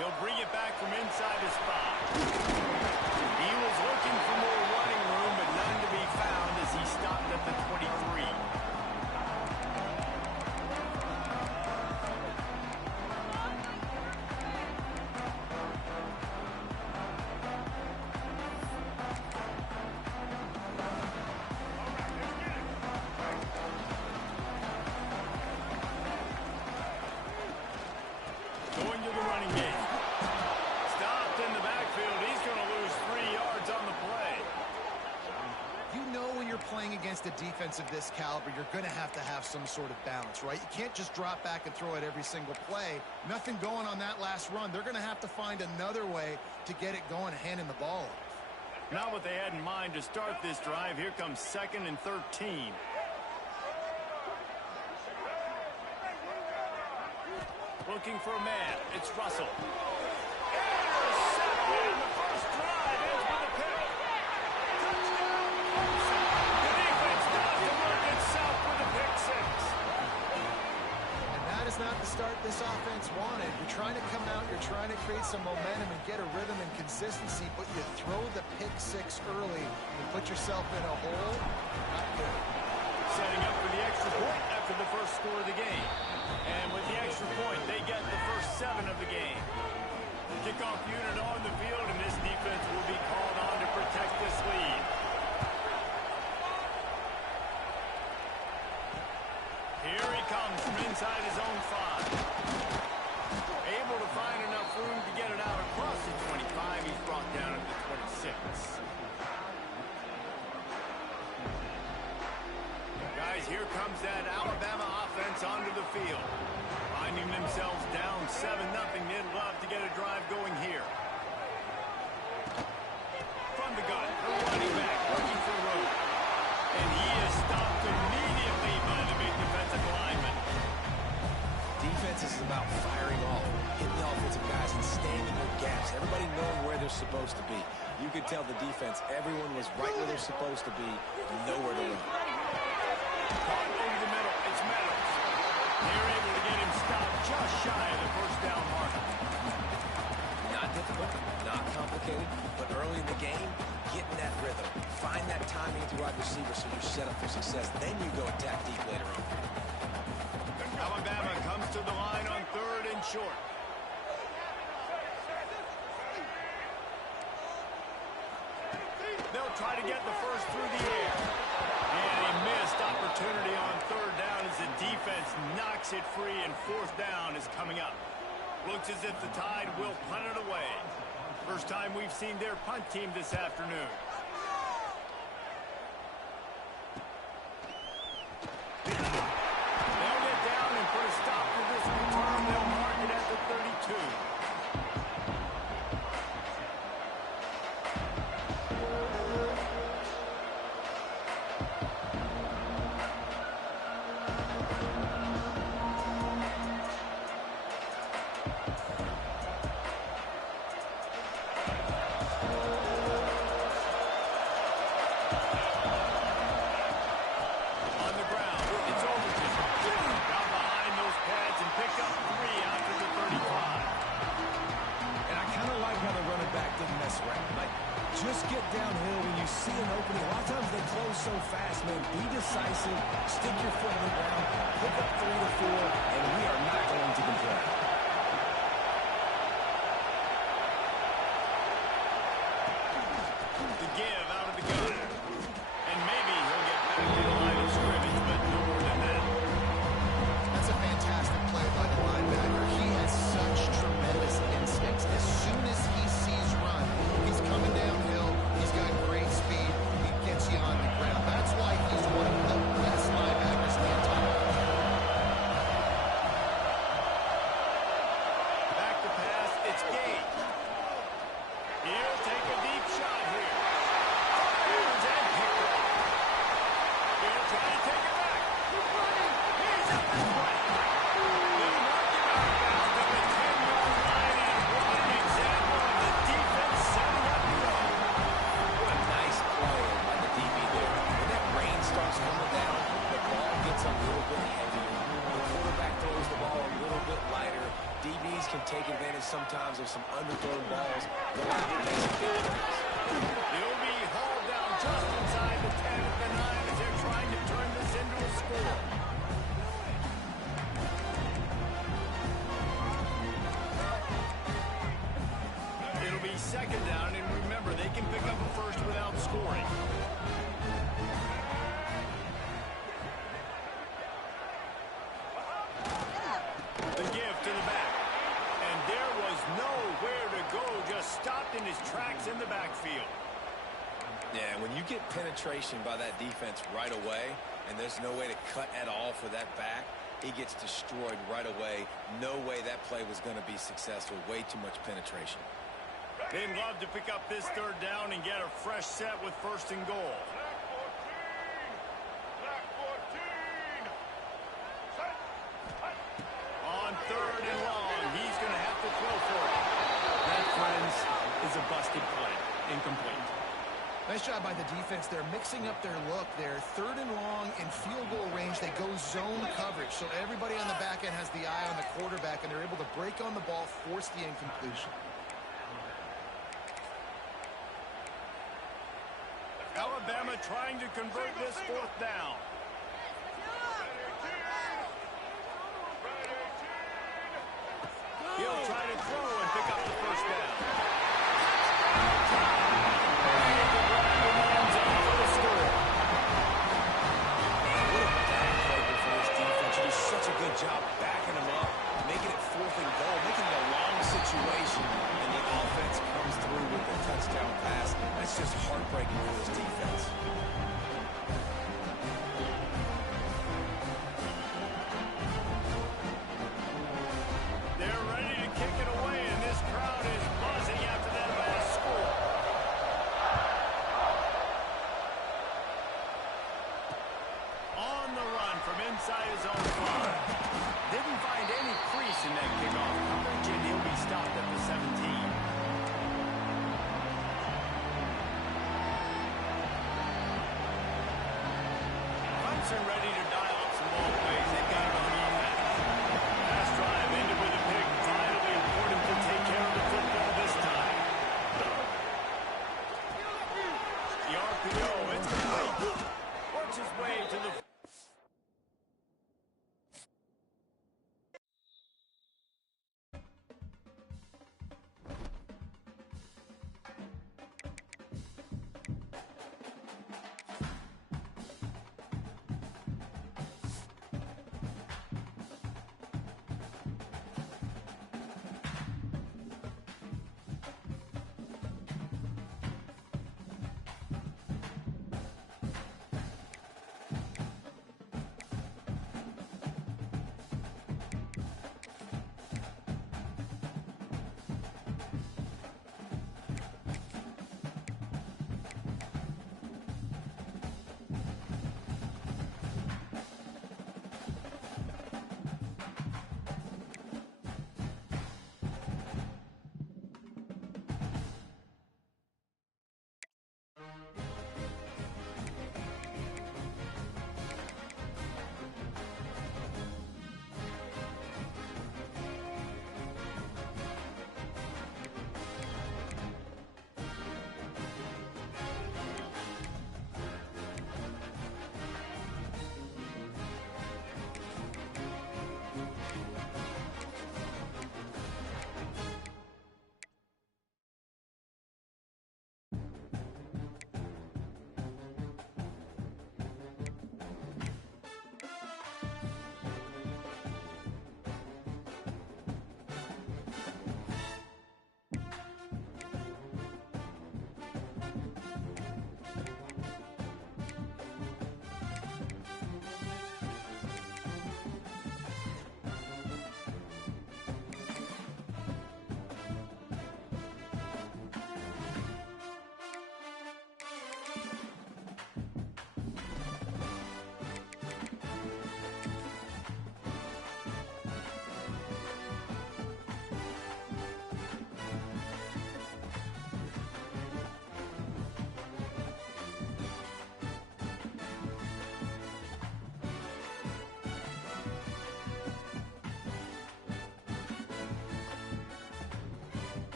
He'll bring it back from inside his spot. He was looking for more running room, but none to be found as he stopped at the 23. Going to the running game. Stopped in the backfield. He's going to lose 3 yards on the play. You know when you're playing against a defense of this caliber, you're going to have some sort of balance, right? You can't just drop back and throw it every single play. Nothing going on that last run. They're going to have to find another way to get it going, handing the ball off. Not what they had in mind to start this drive. Here comes 2nd and 13. Looking for a man. It's Russell. Intercepted. The first drive ends with a pick. Touchdown. The defense does to work itself with a pick 6. And that is not the start this offense wanted. You're trying to come out, you're trying to create some momentum and get a rhythm and consistency, but you throw the pick 6 early and put yourself in a hole. Not good. Setting up for the extra point after the first score of the game. And with the extra point, they get the first 7 of the game. Kickoff unit on the field, and this defense will be called on to protect this lead. Here he comes from inside his own 5. Able to find enough room to get it out across the 25. He's brought down at the 26. Guys, here comes that Alabama offense onto the field. Finding themselves down 7-0. They'd love to get a drive going here. From the gun, the running back looking for room. And he is stopped immediately by the big defensive lineman. Defense is about firing off, hitting the offensive guys and staying in their gaps. Everybody knowing where they're supposed to be. You could tell the defense, everyone was right where they're supposed to be, nowhere to run. Caught over the middle. It's Meadows. They're able to get him stopped just shy of the first down mark. Not difficult, not complicated, but early in the game, get in that rhythm. Find that timing at the wide receiver so you're set up for success. Then you go attack deep later on. Alabama comes to the line on 3rd and short. They'll try to get the first through the air. And a missed opportunity on 3rd down as the defense knocks it free, and 4th down is coming up. Looks as if the Tide will punt it away. First time we've seen their punt team this afternoon. They'll get down and put a stop to this return. They'll mark it at the 32. On the ground, it's Overton. Got behind those pads and picked up 3 after the 35. And I kind of like how the running back didn't mess around. Like, just get downhill when you see an opening. A lot of times they close so fast, man. Be decisive, stick your foot in the ground, pick up 3 to 4, and we are not going to complain. The give out of the gun. And maybe he'll get back to the line of scrimmage, but no more than that. That's a fantastic play by the linebacker. He has such tremendous instincts. As soon as he sees run, he's coming downhill. He's got great speed. He gets you on the ground. That's why he's one of the best linebackers in the entire league. can take advantage sometimes of some underthrown balls. Go out and make some big plays. He'll be hauled down just inside the 10 at the 9 as they're trying to turn this into a score. It'll be second down, and remember, they can pick up a first without scoring. The give to the back. And there was nowhere to go, just stopped in his tracks in the backfield. Yeah, when you get penetration by that defense right away, and there's no way to cut at all for that back, he gets destroyed right away. No way that play was going to be successful. Way too much penetration. They'd love to pick up this third down and get a fresh set with first and goal. On third and long, he's going to have to throw for it. That, friends, is a busted play. Incomplete. Nice job by the defense. They're mixing up their look there. Third and long in field goal range. They go zone coverage. So everybody on the back end has the eye on the quarterback, and they're able to break on the ball, force the incompletion. Alabama trying to convert this fourth down. He'll try to throw and pick up the first down. What a bad play for this defense. You do such a good job backing them up, making it fourth and goal, making it a long situation, and the offense comes through with a touchdown pass. That's just heartbreaking for this defense. They're ready to kick it away, and this crowd is buzzing after that last score. On the run from inside his own 5. Didn't find any crease in that kickoff coverage, and he'll be stopped at the 17. Clemson ready to dial up some ball plays. They've got it on offense. Last drive ended with a pick. Vitally important to take care of the football this time. The RPO, it's complete. Works his way to the...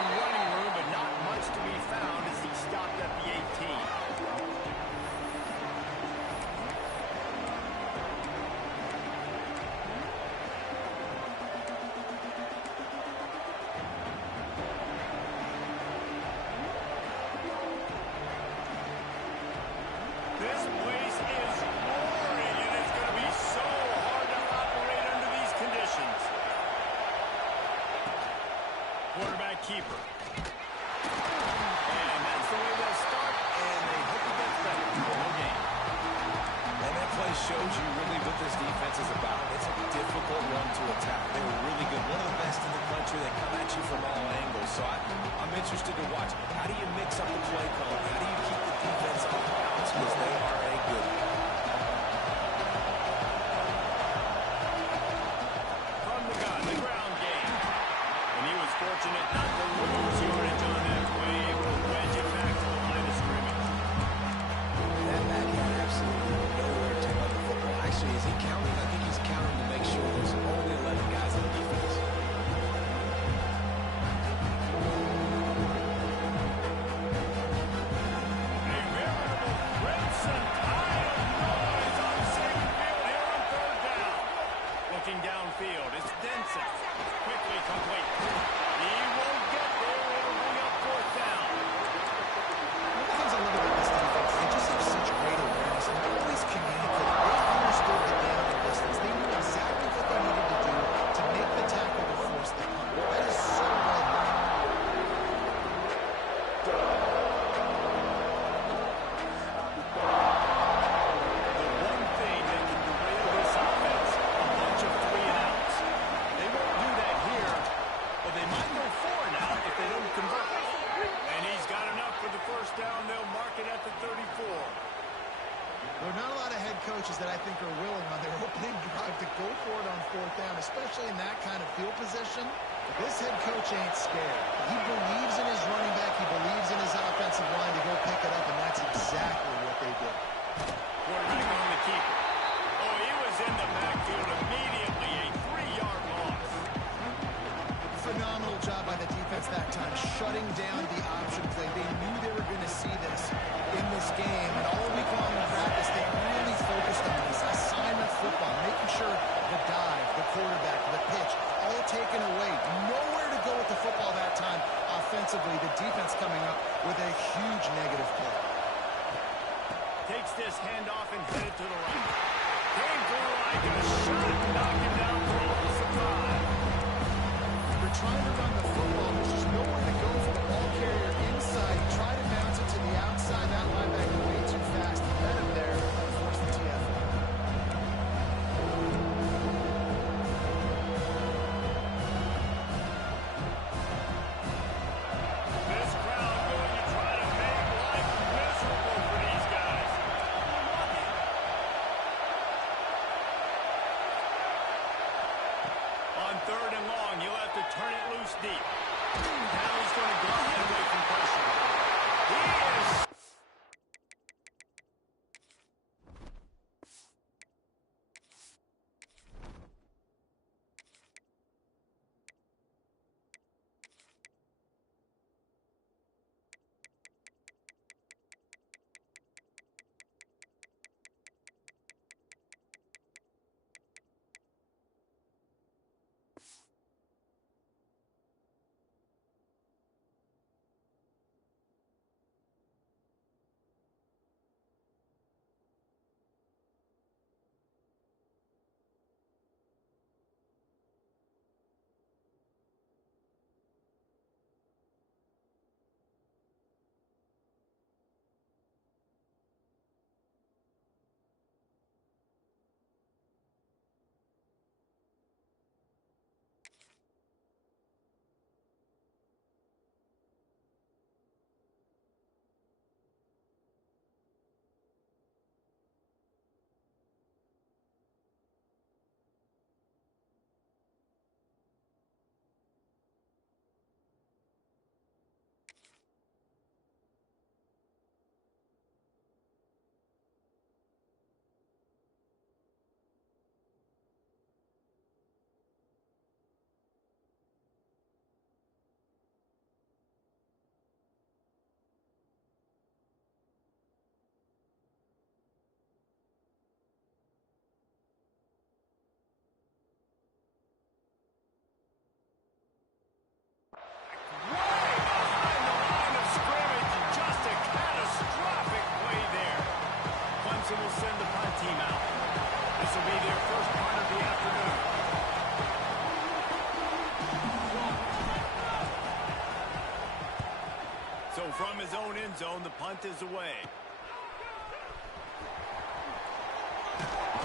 some running room, but not much to be found as he stopped at the 18. This place is roaring, and it's going to be so hard to operate under these conditions. Quarterback keeper. And that's the way they'll start, and they hope it gets better for the game. And that play shows you really what this defense is about. It's a difficult one to attack. They're really good. One of the best in the country. They come at you from all angles. So I'm interested to watch. How do you mix up the play calling? How do you keep the defense off balance? Because they are a good one. From the gun, the ground game. And he was fortunate not to lose yardage on that play, able to wedge it back to the line of scrimmage. That back had absolutely nowhere to run the football. Actually, is he counting? I think he's counting to make sure there's only 11 guys on defense. A veritable crimson tide of noise on second field here on third down. Looking downfield, it's Denson. Quickly complete. He won't get there. It'll bring up fourth down. One of the things I love about this defense, they just have such great awareness and they always communicated. They understood the down and distance. They knew exactly what they needed to do to make the tackle to force the punt. That is so well done. The one thing that can derail this offense, a bunch of 3-and-outs. They won't do that here, but they might go 4-and-out if they don't convert. And he's got enough for the first down. They'll mark it at the 34. There are not a lot of head coaches that I think are willing on their opening drive to go for it on fourth down, especially in that kind of field position. This head coach ain't scared. He believes in his running back. He believes in his offensive line to go pick it up, and that's exactly what they did. Quarterback on the keeper. Oh, he was in the backfield immediately. A 3-yard loss. Phenomenal job by the defense that time, shutting down the option play. They knew they were going to see this in this game, and all week long in practice, they really focused on this assignment football, making sure the dive, the quarterback, the pitch, all taken away. Nowhere to go with the football that time offensively. The defense coming up with a huge negative play. Takes this handoff and headed to the right. Came through like a shot, knocked him down for a loss of 5. They're trying to run the football. There's just nowhere to go for the ball carrier inside. Try to bounce it to the outside. That linebacker way too fast. He met him there. Forced the TF. This crowd going to try to make life miserable for these guys. On third and long, you'll have to turn it loose deep. Clemson will send the punt team out. This will be their first punt of the afternoon. So from his own end zone, the punt is away.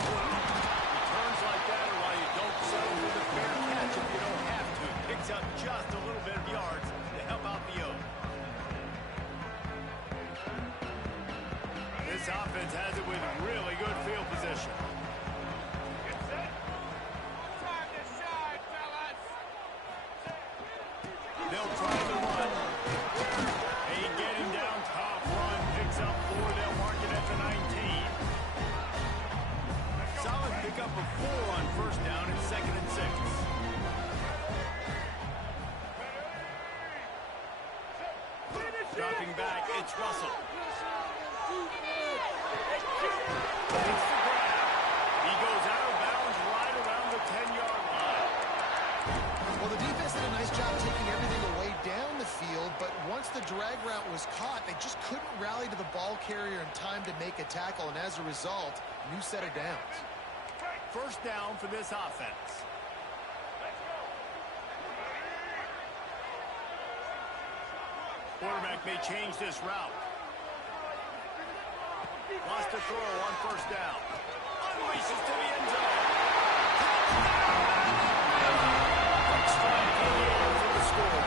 Returns like that are why you don't settle for the fair catch if you don't have to. Picks up just a little bit of yards to help out the Oak. This offense has it with really good field position. They'll try the run. They get him down top. Run picks up 4. They'll mark it at the 19. Solid pickup of 4 on first down and 2nd and 6. Dropping back, it's Russell. Takes the grab. He goes out of bounds right around the 10-yard line. Well, the defense did a nice job taking everything away down the field, but once the drag route was caught, they just couldn't rally to the ball carrier in time to make a tackle, and as a result, new set of downs. First down for this offense. Quarterback may change this route. Wants to throw on first down. Unleashes to the end zone. Strike for the score.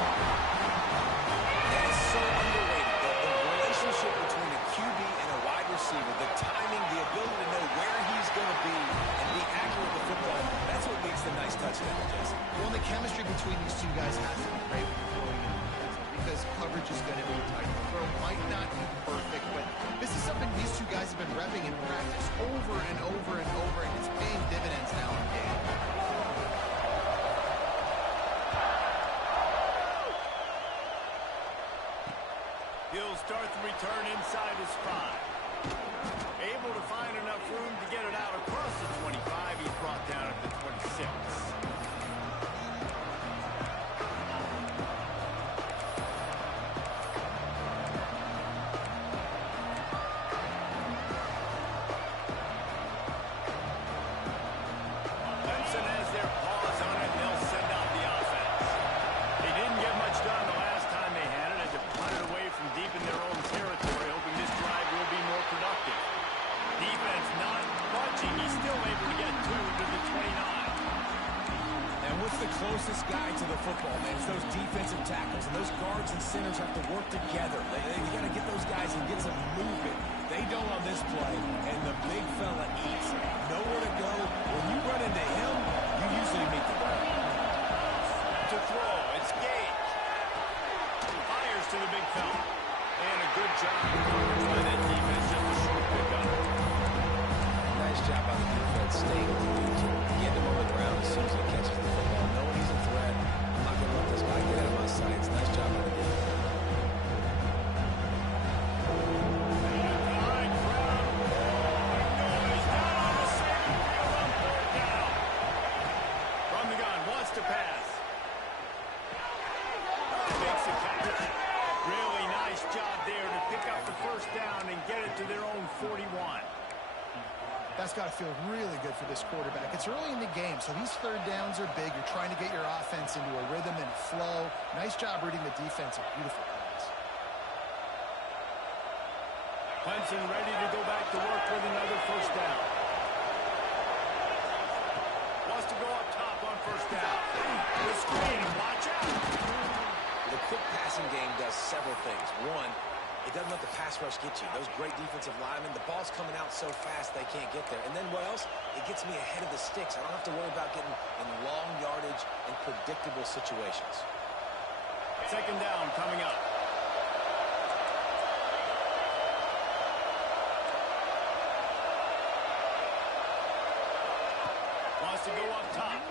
That is so underrated. The relationship between a QB and a wide receiver, the timing, the ability to know where he's going to be and be accurate with the football, that's what makes the nice touchdown, Jason. Well, the chemistry between these two guys has to be great when you're throwing in because coverage is going to be tight. The throw might not be perfect, but this is something these two guys have been repping in practice over and over and over, and it's paying dividends now in game. He'll start the return inside his 5. Able to find enough room to get it out across the 25. He's brought down at the 26. Clemson has their paws on it. They'll send out the offense. They didn't get much done the last time they had it as it punted away from deep in their own territory, hoping this drive will be more productive. Defense not budging. He's still able to get 2 to the 29. And what's the closest guy to the football, man? It's those defensive tackles, and those guards and centers have to work together. You got to get those guys and get some movement. They don't on this play, and the big fella eats. Nowhere to go. When you run into him, you usually meet the ground. To throw, it's Gage. Fires to the big fella. And a good job by that defense, just a short pickup. Nice job by the defense, staying glued, get him on the ground as soon as he catches the football, knowing he's a threat. I'm not going to let this guy get out of my sights. Nice job by the defense. To pass. Makes a catch. Really nice job there to pick up the first down and get it to their own 41. That's got to feel really good for this quarterback. It's early in the game, so these third downs are big. You're trying to get your offense into a rhythm and a flow. Nice job reading the defense. A beautiful pass. Clemson ready to go back to work with another first down. Wants to go up top on first down. The screen, watch out. The quick passing game does several things. One, it doesn't let the pass rush get you. Those great defensive linemen, the ball's coming out so fast they can't get there. And then what else? It gets me ahead of the sticks. I don't have to worry about getting in long yardage and predictable situations. Second down coming up. Wants to go up top.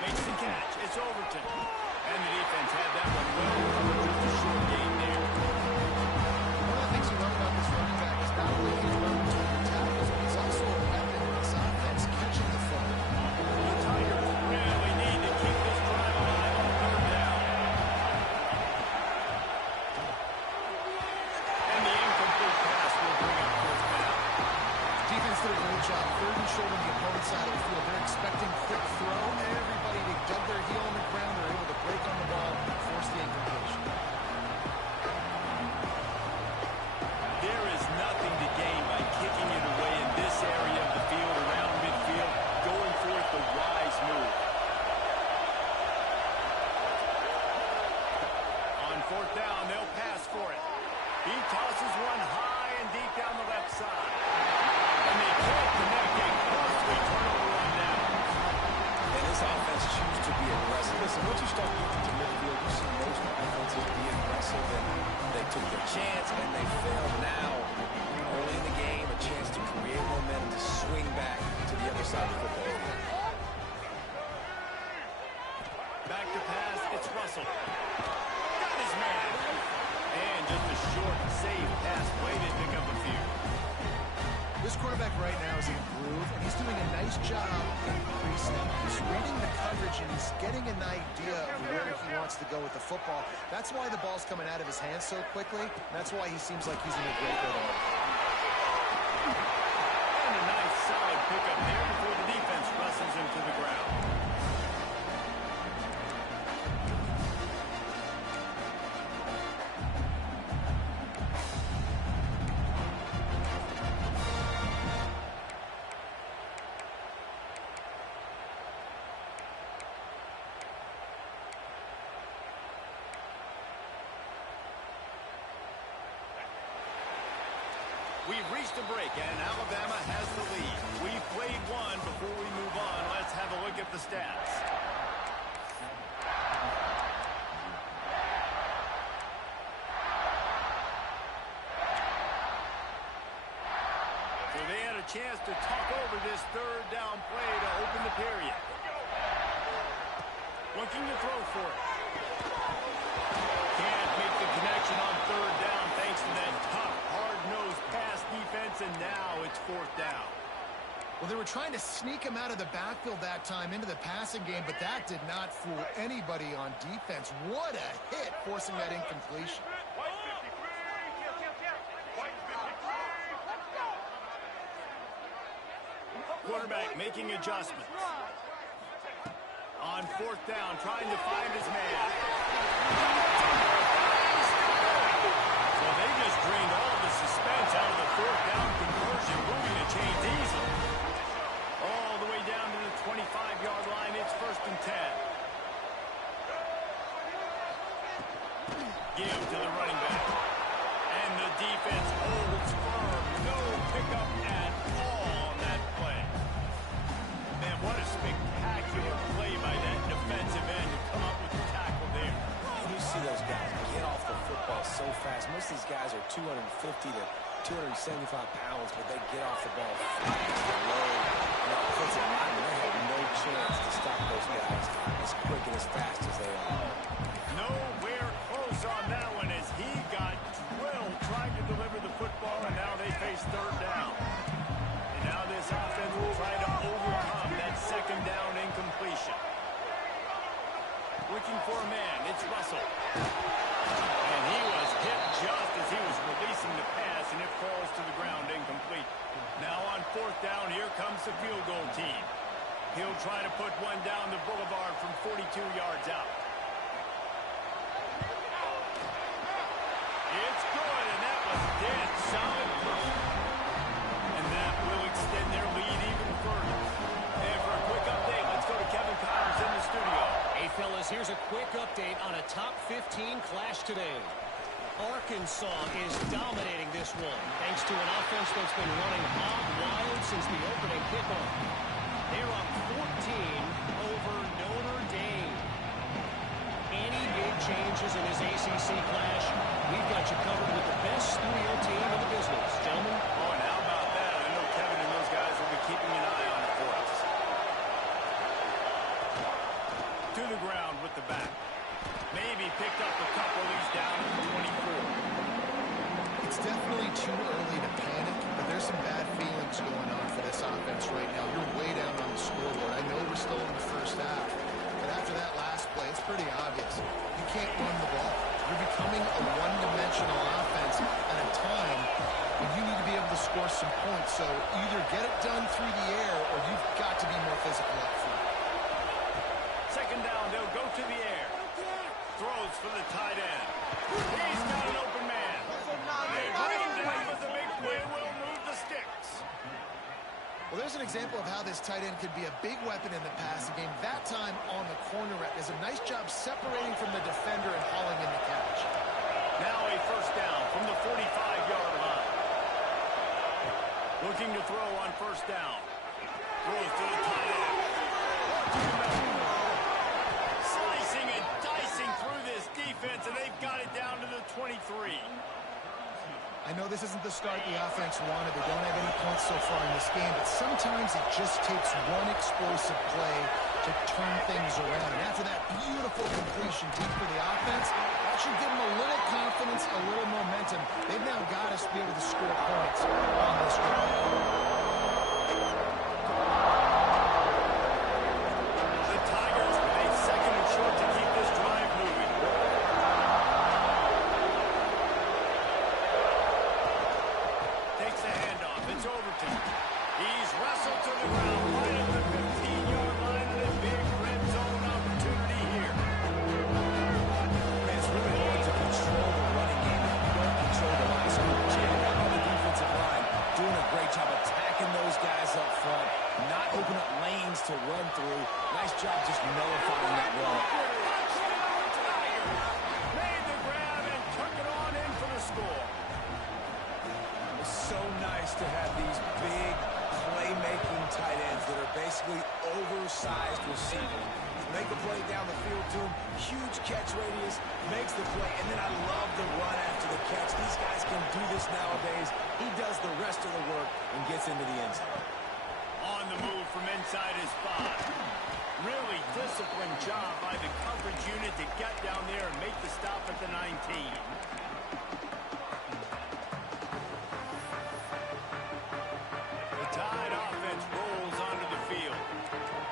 Makes the catch. It's Overton. And the defense had that one well covered. Just a short gain there. One of the things you love about this running back is not only his run between the tackles, but he's also a weapon in this offense catching the football. The Tigers really need to keep this drive alive on third down. And the incomplete pass. once you start getting to midfield, you see most offenses be aggressive, and they took their chance, and they failed. Now, early in the game, a chance to create momentum, to swing back to the other side of the football field. Back to pass, it's Russell. Got his man. And just a short, safe pass play to pick up a few. This quarterback right now is in a groove, and he's doing a nice job in pre-snap. He's reading the coverage, and he's getting an idea of where he wants to go with the football. That's why the ball's coming out of his hands so quickly. That's why he seems like he's in a great rhythm. And a nice, solid pickup there before the defense wrestles him to the ground. We've reached a break, and Alabama has the lead. We've played one. Before we move on, let's have a look at the stats. So they had a chance to talk over this third down play to open the period. Looking to throw for it. Can't make the connection on third down thanks to that tough, hard-nosed pass defense, and now it's fourth down. Well, they were trying to sneak him out of the backfield that time into the passing game, but that did not fool anybody on defense. What a hit, forcing that incompletion. Quarterback making adjustments. On fourth down, trying to find his man. So they just drained all the suspense out of the fourth down conversion, moving the chains easily. All the way down to the 25-yard line. It's 1st and 10. Give to the running back. And the defense holds firm. No pickup at all on that play. Man, what a spectacular play by that defensive end to come up with the tackle there. And you see those guys get off the football so fast. Most of these guys are 250 to 275 pounds, but they get off the ball fast and low. And offensive linemen, they have no chance to stop those guys as quick and as fast as they are. Nowhere close on that one as he got drilled trying to deliver the football, and now they face third down. And now this offense will try to overcome that second down incompletion. Looking for a man, it's Russell. And he was hit just as he was releasing the pass, and it falls to the ground incomplete. Now on fourth down, here comes the field goal team. He'll try to put one down the boulevard from 42 yards out. It's good, and that was dead solid. And that will extend their lead even further. And for a quick update, let's go to Kevin Powers in the studio. Hey, fellas, here's a quick update on a top 15 clash today. Arkansas is dominating this one, thanks to an offense that's been running hog wild since the opening kickoff. They're up 14 over Notre Dame. Any big changes in this ACC clash, we've got you covered with the best studio team in the business. Gentlemen. Oh, and how about that? I know Kevin and those guys will be keeping an eye on it for us. To the ground with the back. Maybe picked up a couple. He's down at the 24. It's definitely too early to panic, but there's some bad feelings going on for this offense right now. You're way down on the scoreboard. I know we're still in the first half, but after that last play, it's pretty obvious. You can't run the ball. You're becoming a one-dimensional offense at a time when you need to be able to score some points. So either get it done through the air or you've got to be more physical up front. Second down, they'll go to the air. Throws for the tight end. He's got an open man. They bring him down with the big play. Will move the sticks. Well, there's an example of how this tight end could be a big weapon in the passing game. That time on the corner route. Does a nice job separating from the defender and hauling in the catch. Now a first down from the 45-yard line. Looking to throw on first down. Throws to the tight end. Slicing I know this isn't the start the offense wanted. They don't have any points so far in this game, but sometimes it just takes one explosive play to turn things around. And after that beautiful completion deep for the offense, that should give them a little confidence, a little momentum. They've now got to be able to score points on this drive. To run through. Nice job just nullifying that run. Made the grab and took it on in for the score. It's so nice to have these big playmaking tight ends that are basically oversized receivers. Make a play down the field to him. Huge catch radius. Makes the play. And then I love the run after the catch. These guys can do this nowadays. He does the rest of the work and gets into the end zone. On the move from inside his 5. Really disciplined job by the coverage unit to get down there and make the stop at the 19. The Tide offense rolls onto the field.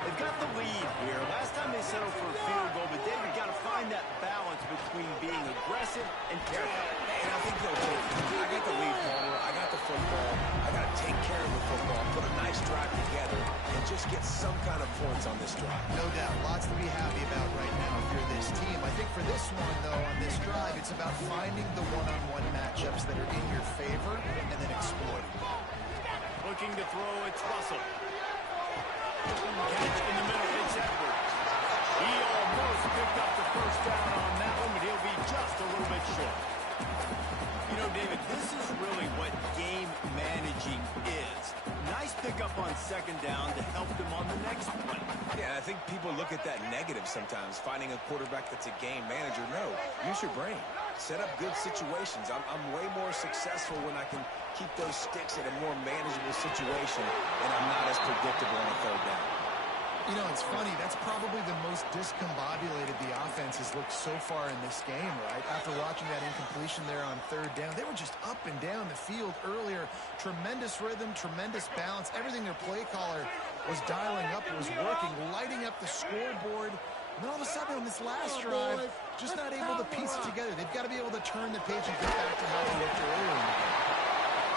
They've got the lead here. Last time they settled for a field goal, but David got to find that balance between being aggressive and careful. And I think they'll take it. I got the lead, Palmer. I got the football. I got to take care of the football, put a nice drive together, and just get some kind of points on this drive. No doubt. Lots to be happy about right now if you're this team. I think for this one, though, on this drive, it's about finding the one-on-one matchups that are in your favor and then exploiting. Looking to throw, it's Russell. Catch in the middle, it's Edwards. He almost picked up the first down on that one, but he'll be just a little bit short. You know, David, this is really what game managing is. Nice pickup on second down to help them on the next play. Yeah, I think people look at that negative sometimes, finding a quarterback that's a game manager. No, use your brain. Set up good situations. I'm way more successful when I can keep those sticks in a more manageable situation, and I'm not as predictable on a third down. You know, it's funny. That's probably the most discombobulated the offense has looked so far in this game, right? After watching that incompletion there on third down, they were just up and down the field earlier. Tremendous rhythm, tremendous balance. Everything their play caller was dialing up was working, lighting up the scoreboard. And then all of a sudden on this last drive, just not able to piece it together. They've got to be able to turn the page and get back to how they looked earlier in the game.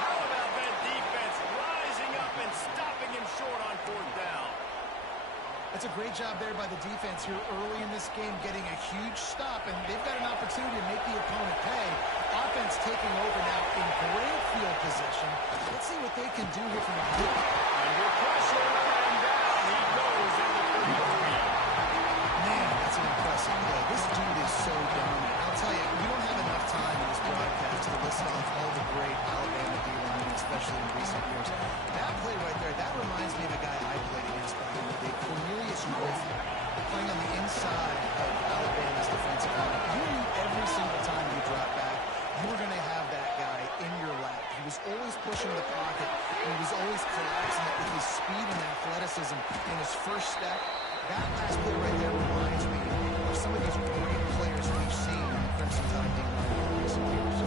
How about that defense rising up and stopping him short on fourth down? That's a great job there by the defense here early in this game, getting a huge stop, and they've got an opportunity to make the opponent pay. Offense taking over now in great field position. Let's see what they can do here from the field. Under pressure, and down he goes at the 33. Man, that's an impressive play. This dude is so dominant. I'll tell you, we don't have enough time in this broadcast to list off all the great Alabama D-linemen, especially in recent years. That play right there, that reminds me of a guy I played against back in the day, Cornelius Griffin, playing on the inside of Alabama's defensive line. You knew every single time you dropped back, you were going to have that guy in your lap. He was always pushing the pocket, and he was always collapsing it with his speed and athleticism in his first step. That last play right there reminds me of some of these great players we've seen in the Crimson Tide D-line in recent years.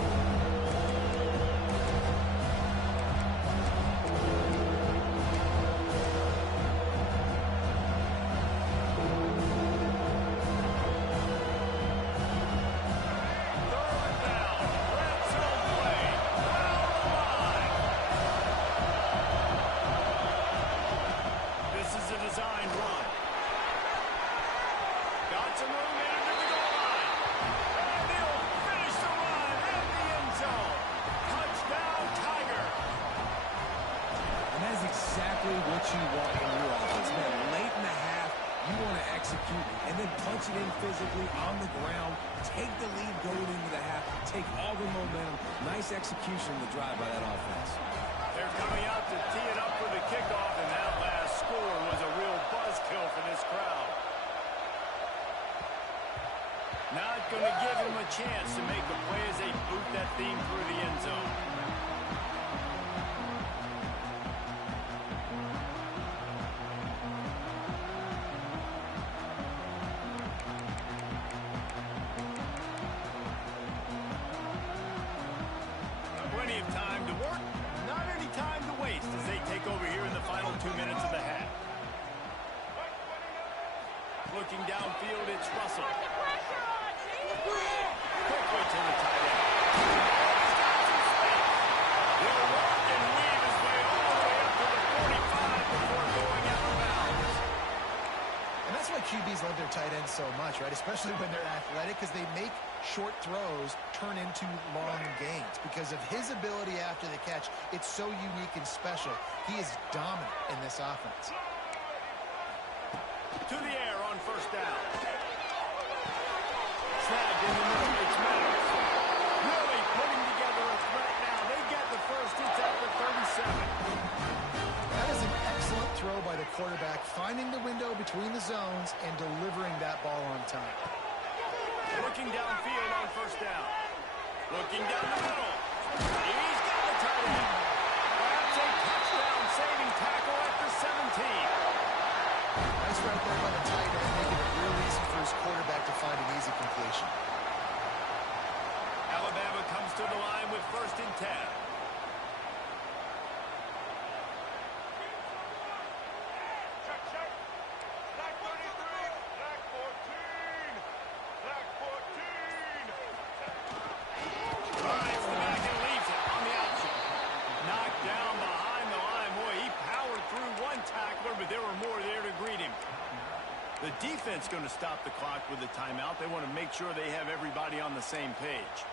What you want in your offense, man. Late in the half, you want to execute and then punch it in physically on the ground, take the lead going into the half, take all the momentum. Nice execution in the drive by that offense. They're coming out to tee it up for the kickoff, and that last score was a real buzzkill for this crowd. Not going to give him a chance to make a play as they boot that thing through the end zone. Plenty of time to work, not any time to waste as they take over here in the final 2 minutes of the half. Looking downfield, it's Russell. Quickly to the tight end. He'll work and weave his way all the way up to the 45 before going out of bounds. And that's why QBs love their tight ends so much, right? Especially when they're athletic, because they make short throws turn into long gains. Because of his ability after the catch, it's so unique and special. He is dominant in this offense. To the air on first down. Snagged in the middle. It's Meadows. Really putting together a threat now. They get the first. It's at the 37. That is an excellent throw by the quarterback, finding the window between the zones and delivering that ball on time. Looking downfield on first down. Looking down the middle. He's got the tight end. That's a touchdown-saving tackle at the 17. Nice right there by the tight end, making it real easy for his quarterback to find an easy completion. Alabama comes to the line with first and 10. But there were more there to greet him. The defense going to stop the clock with a timeout. They want to make sure they have everybody on the same page.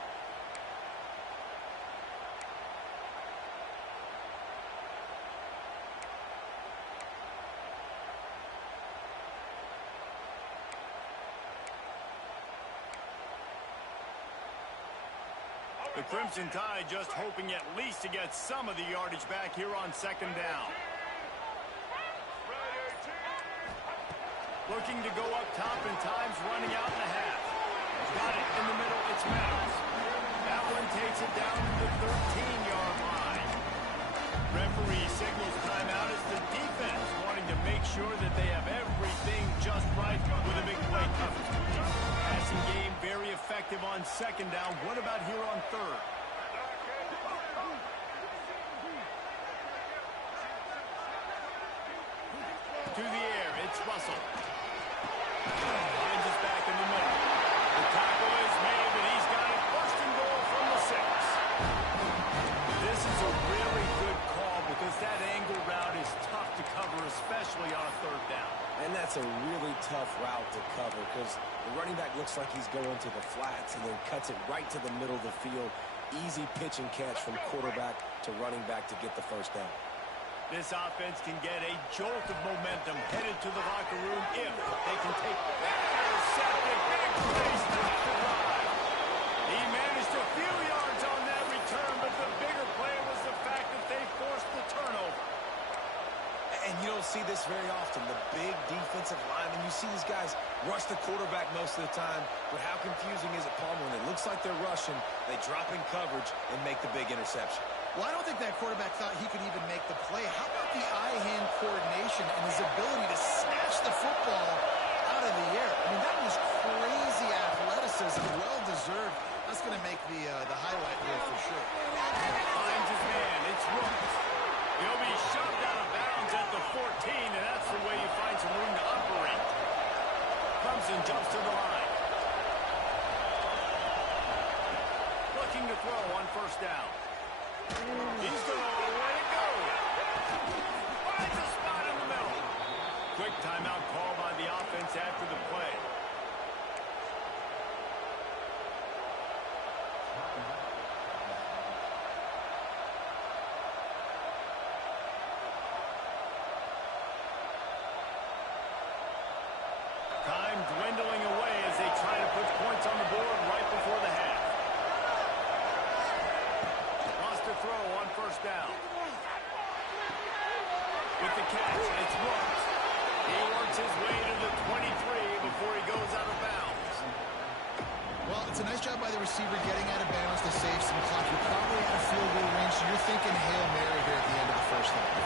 The Crimson Tide just hoping at least to get some of the yardage back here on second down. Looking to go up top and time's running out in the half. Got it in the middle. It's Meadows. That one takes it down to the 13-yard line. Referee signals timeout as the defense wanting to make sure that they have everything just right with a big play coming. Passing game very effective on second down. What about here on third? To the air, it's Russell. Finds us back in the middle. The tackle is made, but he's got it. First and goal from the 6. This is a really good call because that angle route is tough to cover, especially on a third down. And that's a really tough route to cover because the running back looks like he's going to the flats and then cuts it right to the middle of the field. Easy pitch and catch from quarterback to running back to get the first down. This offense can get a jolt of momentum headed to the locker room if they can take intercepted. Big place to drive. He managed a few yards on that return, but the bigger play was the fact that they forced the turnover. And you don't see this very often. The big defensive linemen, you see these guys rush the quarterback most of the time, but how confusing is it, Palmer? When it looks like they're rushing, they drop in coverage and make the big interception. Well, I don't think that quarterback thought he could even make the play. How about the eye-hand coordination and his ability to snatch the football out of the air? I mean, that was crazy athleticism, well-deserved. That's going to make the highlight reel for sure. Finds his man. It's Rooks. He'll be shoved out of bounds at the 14, and that's the way you find some room to operate. Clemson jumps to the line. Looking to throw on first down. He's going to let it go. Finds a spot in the middle. Quick timeout call by the offense after the play. Time dwindling away as they try to put points on the board right before the half. Lost a throw on first down. With the catch, it's Rooks. He works his way to the 23 before he a nice job by the receiver getting out of bounds to save some clock. You're probably out of field goal range, so you're thinking Hail Mary here at the end of the first half.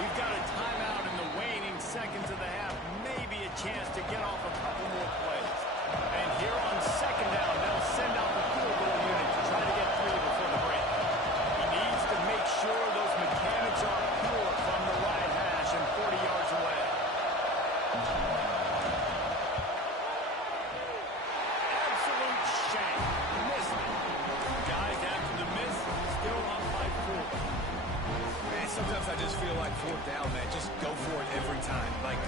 We've got a timeout in the waning seconds of the half. Maybe a chance to get off a couple more plays. And here on second down, they'll send out the field goal unit to try to get three before the break. He needs to make sure those mechanics are pure from the right hash and 40 yards away. Absolute shank. Missed it. Guys, after the miss, still up by 4. Man, sometimes I just feel like fourth down, man. Just go for it every time. Like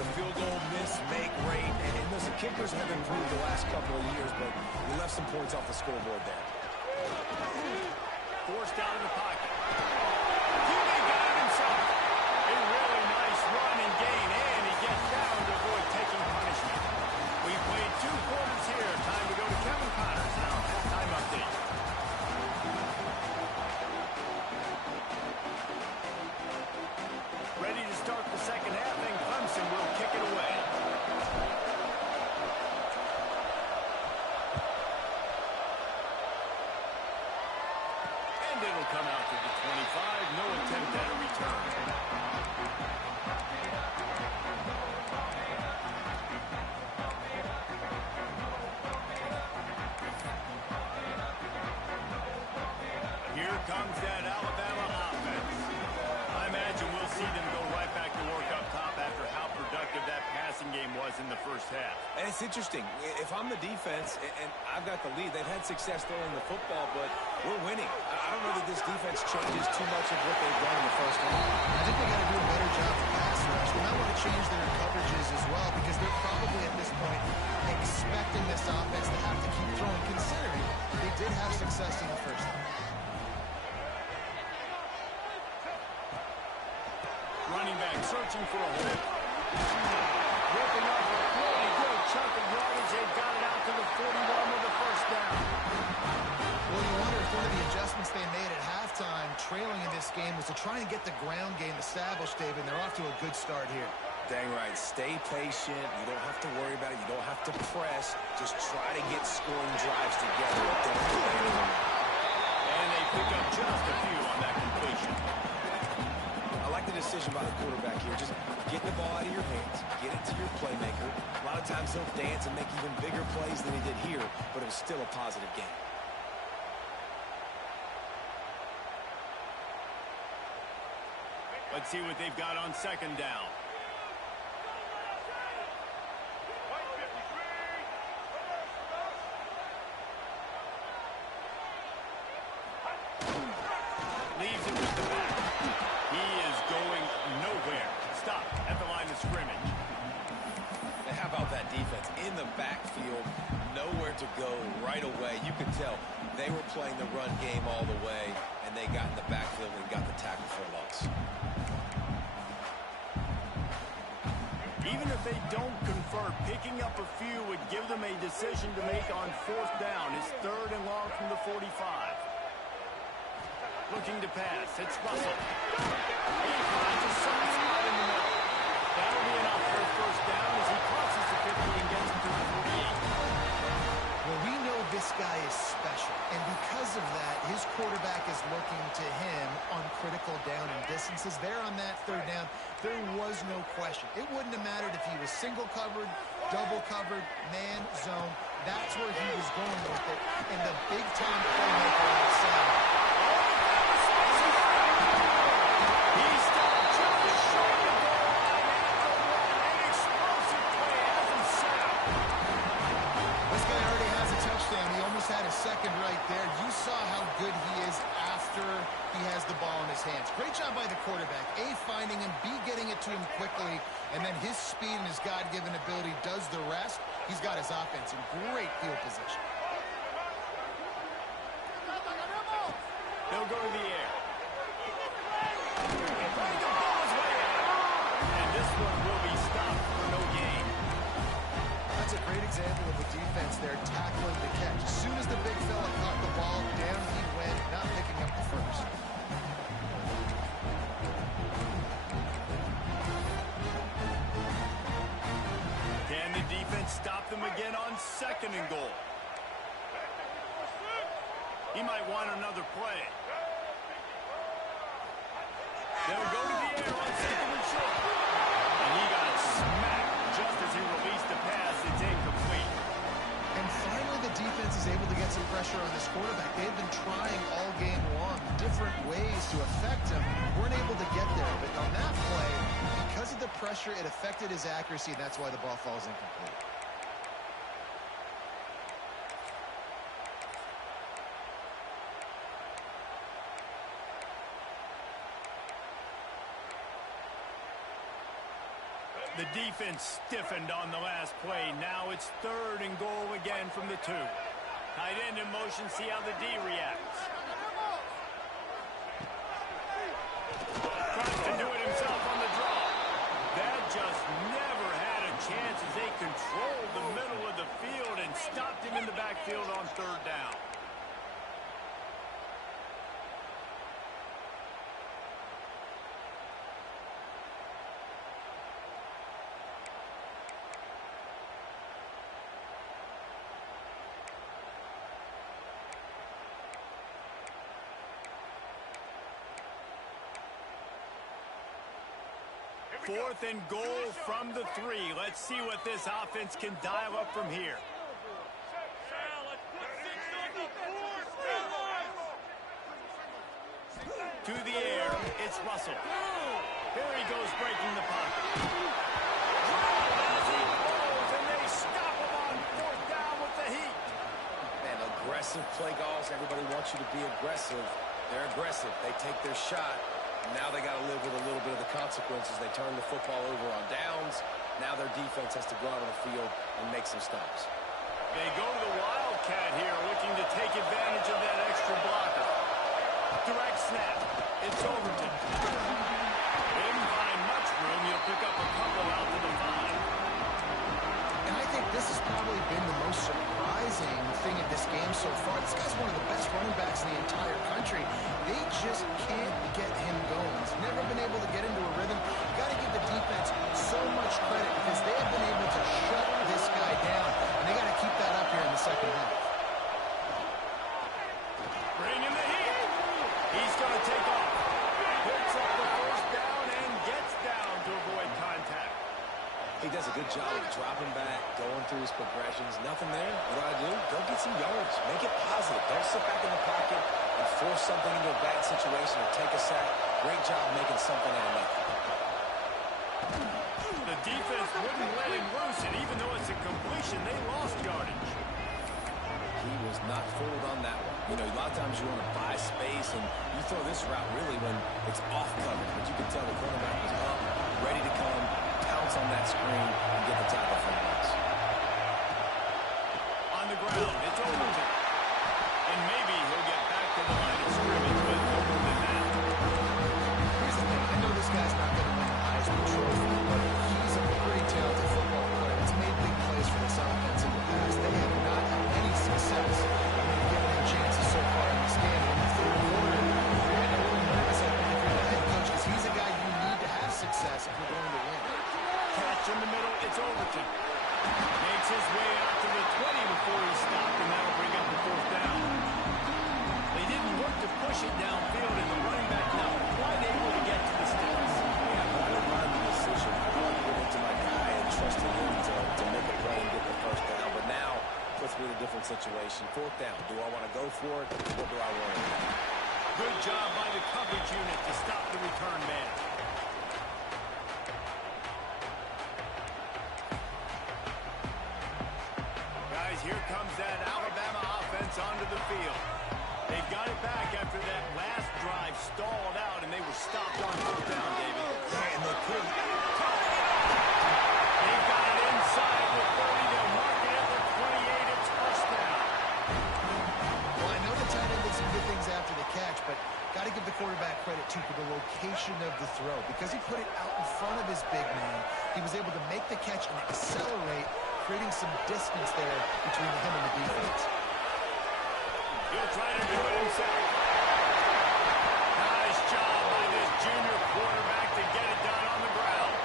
the field goal, miss, make, rate. And listen, kickers have improved the last couple of years, but we left some points off the scoreboard there. Forced out in the pocket. Huey got it himself. A really nice run and gain, and he gets down to avoid taking punishment. We've played 2 quarters here. Time to go to Kevin Connors now. Halftime update. Ready to start the second half, and Clemson will kick it away. And it'll come out to the 25. No attempt at a return. Here comes that Alabama offense. I imagine we'll see them go right back to work up top after how productive that passing game was in the first half. And it's interesting. If I'm the defense and I've got the lead, they've had success throwing the football, but we're winning. I don't know that this defense changes too much of what they've done in the first half. I think they got to do a better job of pass rush. They might want to change their coverages as well because they're probably at this point expecting this offense to have to keep throwing, considering they did have success in the first half. Running back searching for a hole. Ripping up a really good chunk of yardage. They've got it out to the 41 with the first down. Well, you wonder if one of the adjustments they made at halftime, trailing in this game, was to try and get the ground game established, David. They're off to a good start here. Dang right. Stay patient. You don't have to worry about it. You don't have to press. Just try to get scoring drives together. And they pick up just a few on that completion. I like the decision by the quarterback here. Just get the ball out of your hands, get it to your playmaker. A lot of times he'll dance and make even bigger plays than he did here, but it was still a positive game. Let's see what they've got on second down. Leaves it with the back. He is going nowhere. Stop at the line of scrimmage. And how about that defense? In the backfield, nowhere to go right away. You could tell they were playing the run game all the way, and they got in the backfield and got the tackle for a loss. Even if they don't convert, picking up a few would give them a decision to make on fourth down. It's 3rd and long from the 45. Looking to pass. It's Russell. He finds a soft spot in the middle. That'll be enough for a first down as he crosses the 50 and gets into the 48. Well, we know this guy is special, and because of that, his quarterback is looking to him on critical down and distances. There on that 3rd down, there was no question. It wouldn't have mattered if he was single covered, double covered, man, zone. That's where he was going with it, and the big-time playmaker outside. He's still just short of the goal line at the 1. An explosive play has him set up. This guy already has a touchdown. He almost had a second right there. You saw how good he is after he has the ball in his hands. Great job by the quarterback. A, finding him, B, getting it to him quickly, and then his speed and his God-given ability does the rest. He's got his offense in great field position. They'll go to the air. Playing the ball is way out. And this one will be stopped for no gain. That's a great example of the defense there tackling the catch. As soon as the big fella caught the ball, down he went, not picking up the first. Can the defense stop them again on 2nd and goal. He might want another play. They'll go to the air on 2nd and short. And he got smacked just as he released the pass. It's incomplete. And finally, the defense is able to get some pressure on this quarterback. They've been trying all game long different ways to affect him. Weren't able to get there. But on that play, because of the pressure, it affected his accuracy, and that's why the ball falls incomplete. The defense stiffened on the last play. Now it's 3rd and goal again from the 2. Tight end in motion, see how the D reacts. Tries to do it himself on the draw. That just never had a chance as they controlled the middle of the field and stopped him in the backfield on 3rd down. Fourth and goal from the 3. Let's see what this offense can dial up from here. To the air, it's Russell. Here he goes breaking the pocket. As he goes, and they stop him on 4th down with the heat. Man, aggressive play calls. Everybody wants you to be aggressive. They're aggressive. They take their shot. Now they got to live with a little bit of the consequences. They turn the football over on downs. Now their defense has to go out on the field and make some stops. They go to the Wildcat here, looking to take advantage of that extra blocker. Direct snap. It's Overton. Didn't find much room. He'll pick up a couple out to the 5. And I think this has probably been the most surprising thing in this game so far. This guy's one of the best running backs in the entire country. They just can't get him going. He's never been able to get into a rhythm. You got to give the defense so much credit because they have been able to shut this guy down. And they got to keep that up here in the 2nd half. Bring him the heat. He's going to take off. Picks up the 1st down and gets down to avoid contact. He does a good job of dropping back, going through his progressions. Nothing there. What do I do? Go get some yards. Make it positive. Don't sit back in the pocket and force something into a bad situation or take a sack. Great job making something out of nothing. The defense wouldn't let him loose, and even though it's a completion, they lost yardage. He was not fooled on that one. You know, a lot of times you want to buy space, and you throw this route really when it's off coverage. But you can tell the cornerback was up, ready to come, pounce on that screen, and get the tackle from us. On the ground, it's Overton. And maybe he'll get back to the line of scrimmage, but over than that. Here's the thing. I know this guy's not going to win the Heisman Trophy, but he's a pretty talented football player. He's made big plays for this offense in the past. They have not had any success giving him chances so far in this game. In the 3rd quarter, you're getting a little nervous, I think, if you're the head coach, because he's a guy you need to have success if you're going to win. Catch in the middle, it's Overton. Makes his way out to the 20 before he stopped, and that'll bring up the 4th down. They didn't look to push it downfield, and the running back not quite able to get to the sticks. Yeah, I'm going to find the decision. I want to give it to my guy and trusting him to make a play and get the 1st down. But now, puts me in a different situation. 4th down. Do I want to go for it? What do I want to do? Good job by the coverage unit to stop the return man. Guys, here comes that Alabama offense onto the field. They've got it back after that last drive stalled out, and they were stopped on 4th down, David. Yeah, and they could. They've got it inside the 30. They'll mark it at the 28. It's 1st down. Well, I know the tight end did some good things after the catch, but got to give the quarterback credit, too, for the location of the throw. Because he put it out in front of his big man, he was able to make the catch and accelerate, creating some distance there between him and the defense. He'll try to do it himself. Nice job by this junior quarterback to get it done on the ground.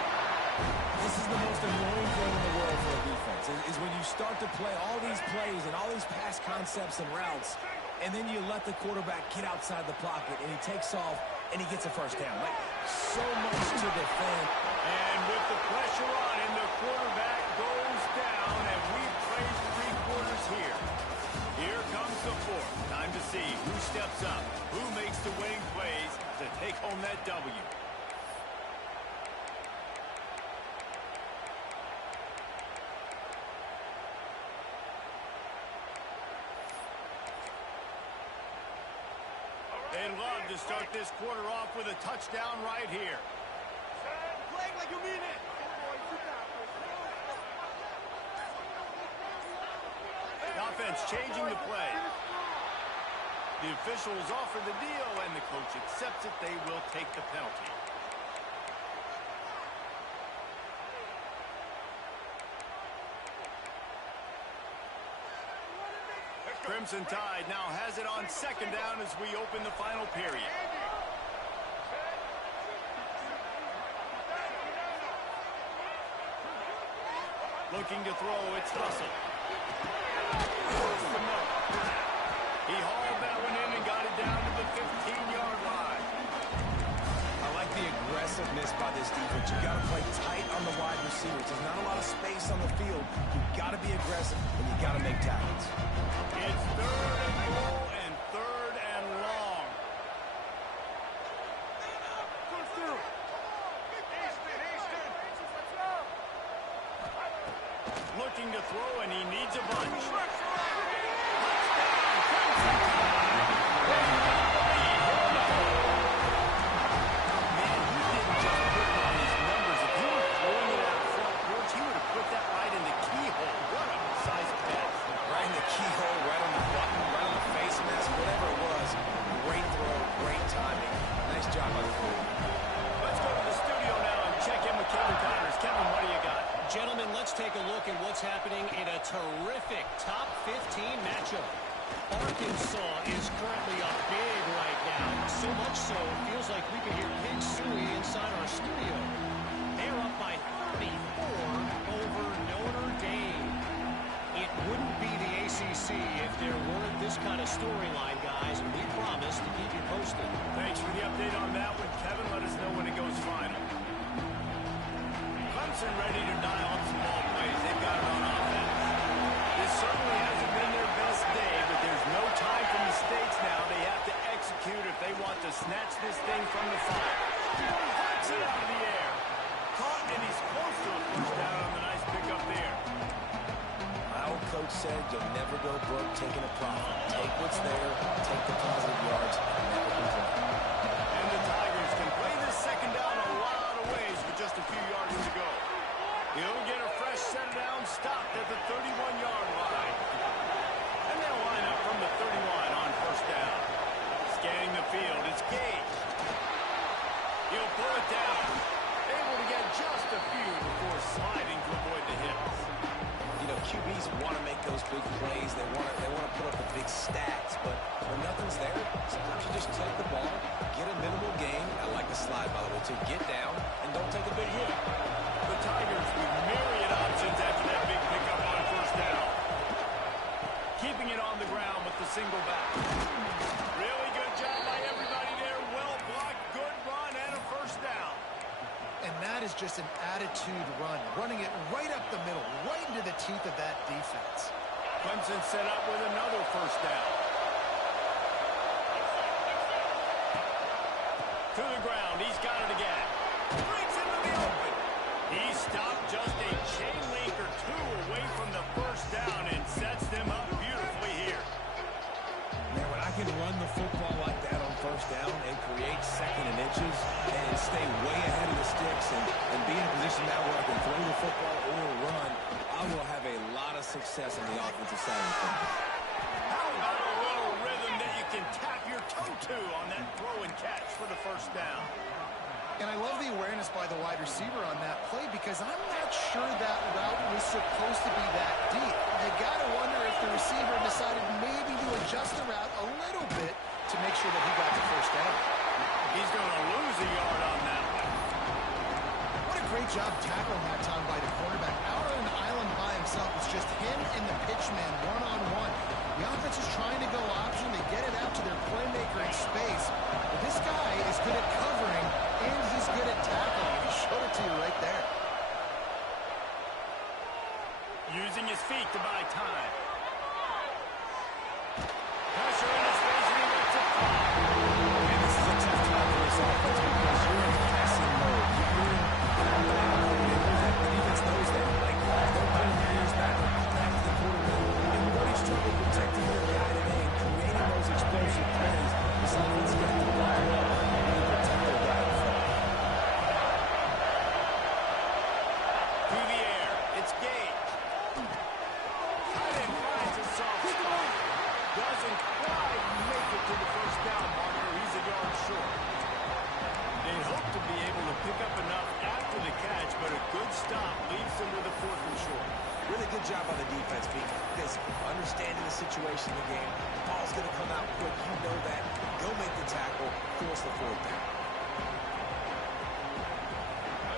This is the most annoying thing in the world for a defense. is when you start to play all these plays and all these pass concepts and routes, and then you let the quarterback get outside the pocket, and he takes off, and he gets a first down. Like, so much to defend. And with the pressure on him, the quarterback goes down, and we've played 3 quarters here. Here comes the 4th. Time to see who steps up, who makes the winning plays to take home that W. They'd love to start this quarter off with a touchdown right here. Play like you mean it. The offense changing the play. The officials offer the deal, and the coach accepts it. They will take the penalty. Crimson Tide now has it on 2nd down as we open the final period. Looking to throw, it's Russell. He hauled that one in and got it down to the 15-yard line. I like the aggressiveness by this defense. You got to play tight on the wide receivers. There's not a lot of space on the field. You got to be aggressive, and you got to make tackles. It's 3rd and goal and 3rd and long. Looking to throw, and he needs a bunch. Gentlemen, let's take a look at what's happening in a terrific top 15 matchup. Arkansas is currently up big right now. So much so, it feels like we can hear Pig Sooie inside our studio. They're up by 34 over Notre Dame. It wouldn't be the ACC if there weren't this kind of storyline, guys, and we promise to keep you posted. Thanks for the update on that one, Kevin. Let us know when it goes final. Clemson ready to dial up some ball plays. They've got it on offense. This certainly hasn't been their best day, but there's no time for mistakes now. They have to execute if they want to snatch this thing from the fire. Flips it out of the air. Caught, and he's close to a first down on the nice pickup there. My old coach said you'll never go broke taking a profit. Take what's there, take the positive yards, and never complain. And the Tigers can play this 2nd down a lot of ways with just a few yards to go. He'll get a fresh set down, stopped at the 31-yard line. And they'll line up from the 31 on first down. Scanning the field, it's Gage. He'll pull it down. Able to get just a few before sliding to avoid the hits. You know, QBs want to make those big plays. They want to put up the big stats, but when nothing's there, sometimes you just take the ball, get a minimal gain. I like the slide, by the way, too. Get down and don't take a big hit. The Tigers with myriad options after that big pickup on first down. Keeping it on the ground with the single back. Really good job by everybody there. Well blocked, good run, and a first down. And that is just an attitude run, running it right up the middle, right into the teeth of that defense. Clemson set up with another first down. To the ground, he's got it again. Breaks into the open. He stopped just a chain link or 2 away from the first down and sets them up beautifully here. Man, when I can run the football like that on first down and create 2nd and inches and stay way ahead of the sticks and be in a position now where I can throw the football or run, I will have a lot of success on the offensive side of the ball. How about a little rhythm that you can tap your toe to on that throw and catch for the first down? And I love the awareness by the wide receiver on that play because I'm not sure that route was supposed to be that deep. You got to wonder if the receiver decided maybe to adjust the route a little bit to make sure that he got the first down. He's going to lose a yard on that one. What a great job tackling that time by the quarterback. Out on an island by himself. It's in the pitch man one-on-one. The offense is trying to go option. They get it out to their playmaker in space. But this guy is good at covering, and he's good at tackling. He showed it to you right there. Using his feet to buy time. Pressure in his face, and he lets it fly. And this is a tough time for this offense because you're in passing mode. You're in the defense knows that. Like, don't pull your ears back or come back to the quarterback. And we've already struggled protecting their guy today and creating those explosive plays. This offense got to buckle up and really protect their guy in front. To the air, it's Gage. Tight end finds a soft spot. Doesn't quite make it to the first down marker. He's a yard short. They hope to be able to pick up enough after the catch, but a good stop leaves them with a 4th and short. Really good job on the defense being physical, understanding the situation in the game. The ball's going to come out quick. You know that. Go make the tackle, force the 4th down.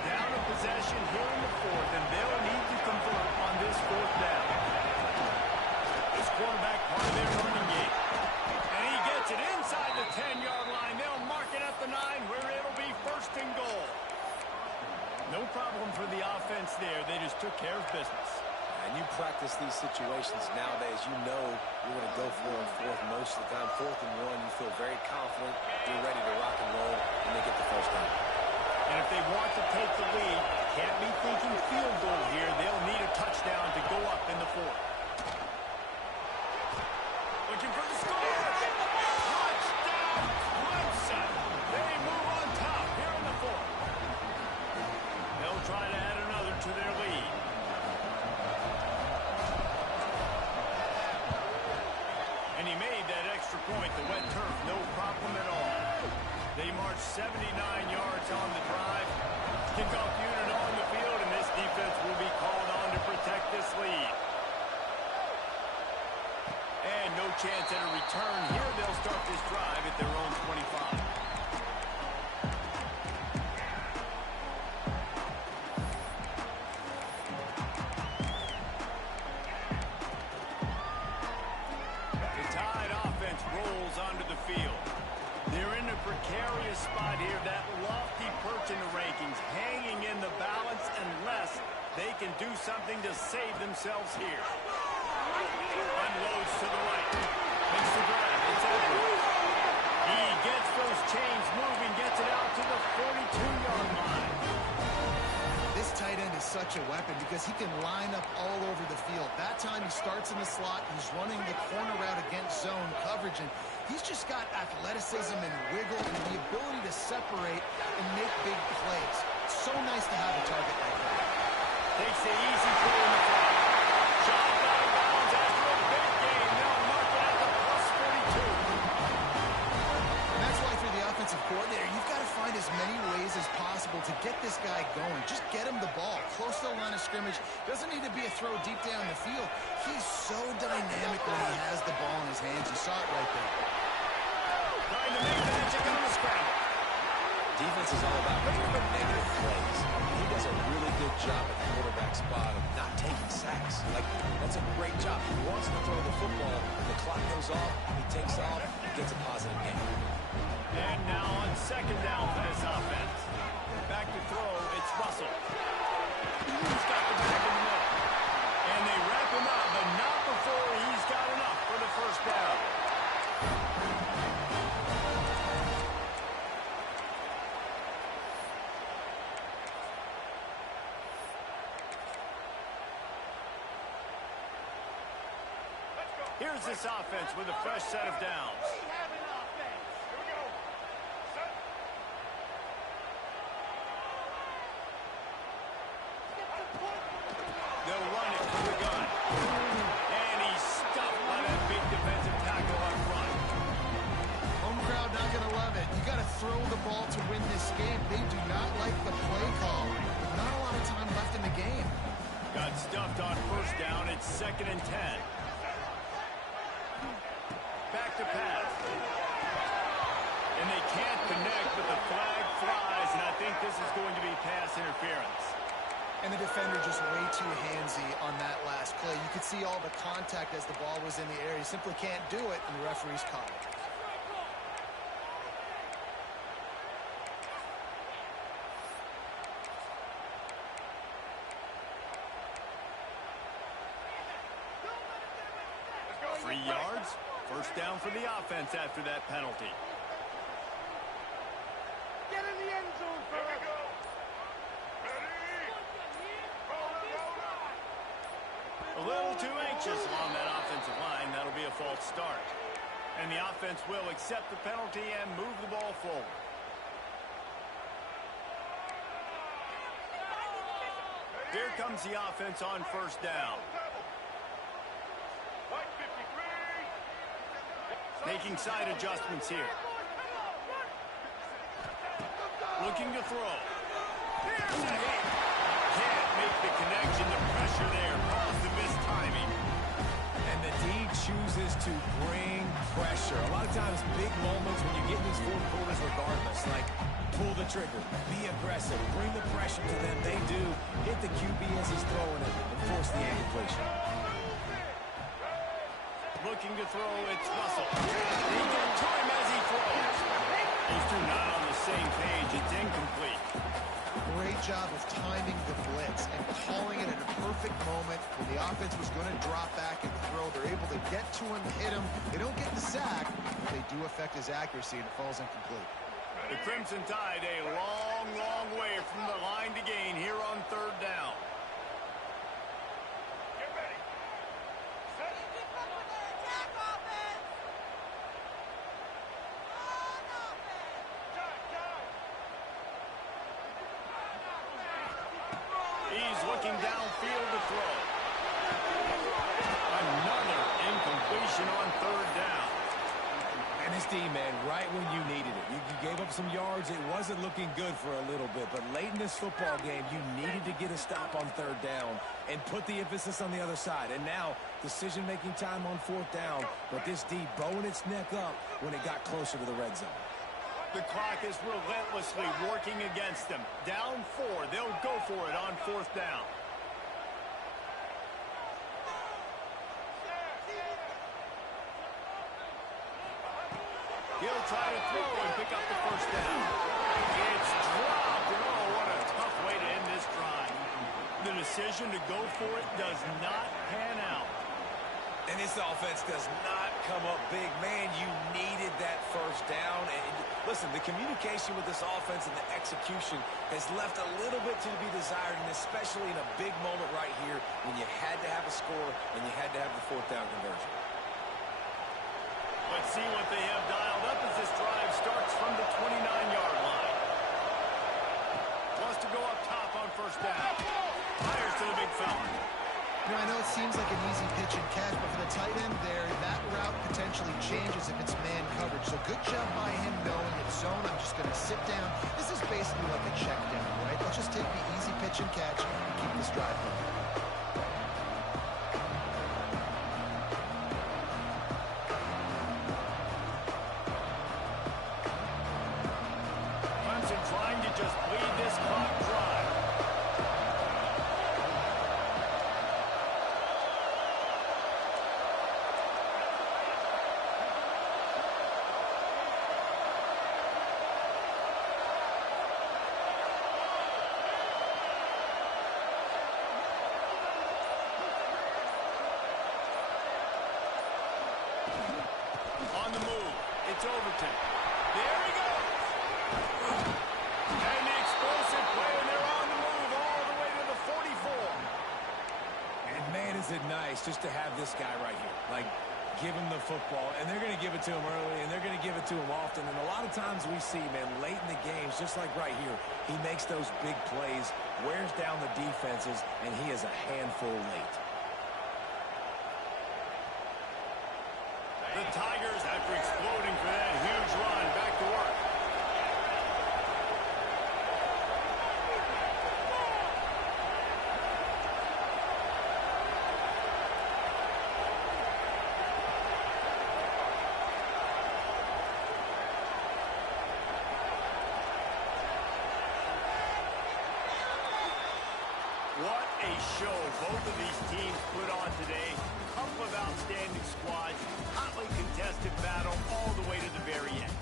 Down a possession here in the 4th, and they'll need to convert on this 4th down. This quarterback part of their running game. And he gets it inside the 10-yard line. They'll mark it at the 9 where it'll be 1st and goal. No problem for the offense there. They just took care of business. And you practice these situations nowadays, you know you're going to go for it on 4th most of the time. 4th and 1, you feel very confident. You're ready to rock and roll, and they get the 1st down. And if they want to take the lead, can't be thinking field goal here. They'll need a touchdown to go up in the 4th. Looking for the score. Touchdown, Clemson. They move on top here in the 4th. They'll try to add another to their lead. And he made that extra point, the wet turf, no problem at all. They march 79 yards on the drive. Kickoff unit on the field, and this defense will be called on to protect this lead. And no chance at a return here. They'll start this drive at their own 25. The Tide offense rolls onto the field. They're in a precarious spot here, that lofty perch in the rankings, hanging in the balance unless they can do something to save themselves here. Unloads to the right. Makes the grab. It's Edwards. He gets those chains moving, gets it out to the 42-yard line. This tight end is such a weapon because he can line up all over the field. That time he starts in the slot. He's running the corner route against zone coverage, and he's just got athleticism and wiggle and the ability to separate and make big plays. It's so nice to have a target like that. Takes the easy throw in the front. Shot out of bounds after a big game. They'll mark it at the +42. And that's why for the offensive coordinator, you've got to find as many ways as possible to get this guy going. Just get him the ball close to the line of scrimmage. Doesn't need to be a throw deep down the field. He's so dynamic when he has the ball in his hands. You saw it right there. Trying to make magic on the scramble. Defense is all about getting the negative plays. He does a really good job at the quarterback spot of not taking sacks. Like, that's a great job. He wants to throw the football. The clock goes off. He takes off. He gets a positive gain. And now on 2nd down for this offense. Back to throw, it's Russell. He's got the bag in the middle. And they wrap him up, but not before he's got enough for the 1st down. Here's this offense with a fresh set of downs. They'll run it from the gun. And he's stuffed by that big defensive tackle up front. Home crowd not going to love it. You got to throw the ball to win this game. They do not like the play call. Not a lot of time left in the game. Got stuffed on 1st down. It's 2nd and 10. Back to pass. And they can't connect, but the flag flies, and I think this is going to be pass interference. And the defender just way too handsy on that last play. You could see all the contact as the ball was in the air. He simply can't do it, and the referee's caught it. Three yards. First down for the offense after that penalty. Get in the end zone for us. A little too anxious along that offensive line. That'll be a false start. And the offense will accept the penalty and move the ball forward. Here comes the offense on first down. Making side adjustments here. Looking to throw. Here's a hit. Can't make the connection. The pressure there caused the missed timing. And the D chooses to bring pressure. A lot of times, big moments when you get in these fourth quarters regardless, like pull the trigger, be aggressive, bring the pressure to them. They do. Hit the QB as he's throwing it and force the incompletion. Looking to throw, it's Russell. They get to him as he throws. Those two not on the same page. It's incomplete. Great job of timing the blitz and calling it at a perfect moment when the offense was going to drop back and throw. They're able to get to him, hit him. They don't get the sack, but they do affect his accuracy, and it falls incomplete. The Crimson Tide a long, long way from the line to gain here on third down. He's looking downfield to throw. Another incompletion on third down. And this D, man, right when you needed it. You gave up some yards. It wasn't looking good for a little bit. But late in this football game, you needed to get a stop on third down and put the emphasis on the other side. And now, decision-making time on fourth down. But this D bowing its neck up when it got closer to the red zone. The clock is relentlessly working against them. Down 4. They'll go for it on fourth down. He'll try to throw and pick up the first down. It's dropped. And oh, what a tough way to end this drive. The decision to go for it does not pan out. And this offense does not come up big. Man, you needed that first down. And listen, the communication with this offense and the execution has left a little bit to be desired, and especially in a big moment right here when you had to have a score and you had to have the fourth down conversion. Let's see what they have dialed up as this drive starts from the 29-yard line. Wants to go up top on first down. Fires to the big fella. You know, I know it seems like an easy pitch and catch, but for the tight end there, that route potentially changes if it's man coverage. So good job by him knowing it's zone. I'm just going to sit down. This is basically like a check down, right? Let's just take the easy pitch and catch and keep this drive going. Clemson trying to just bleed this clock dry. On the move, it's Overton. There he goes. And the explosive play, and they're on the move all the way to the 44. And man, is it nice just to have this guy right here. Like, give him the football, and they're going to give it to him early, and they're going to give it to him often. And a lot of times we see, man, late in the games, just like right here, he makes those big plays, wears down the defenses, and he is a handful late. The Tigers, after exploding for that huge run, back to work. What a show both of these teams put on today. A couple of outstanding squads, hotly contested battle all the way to the very end.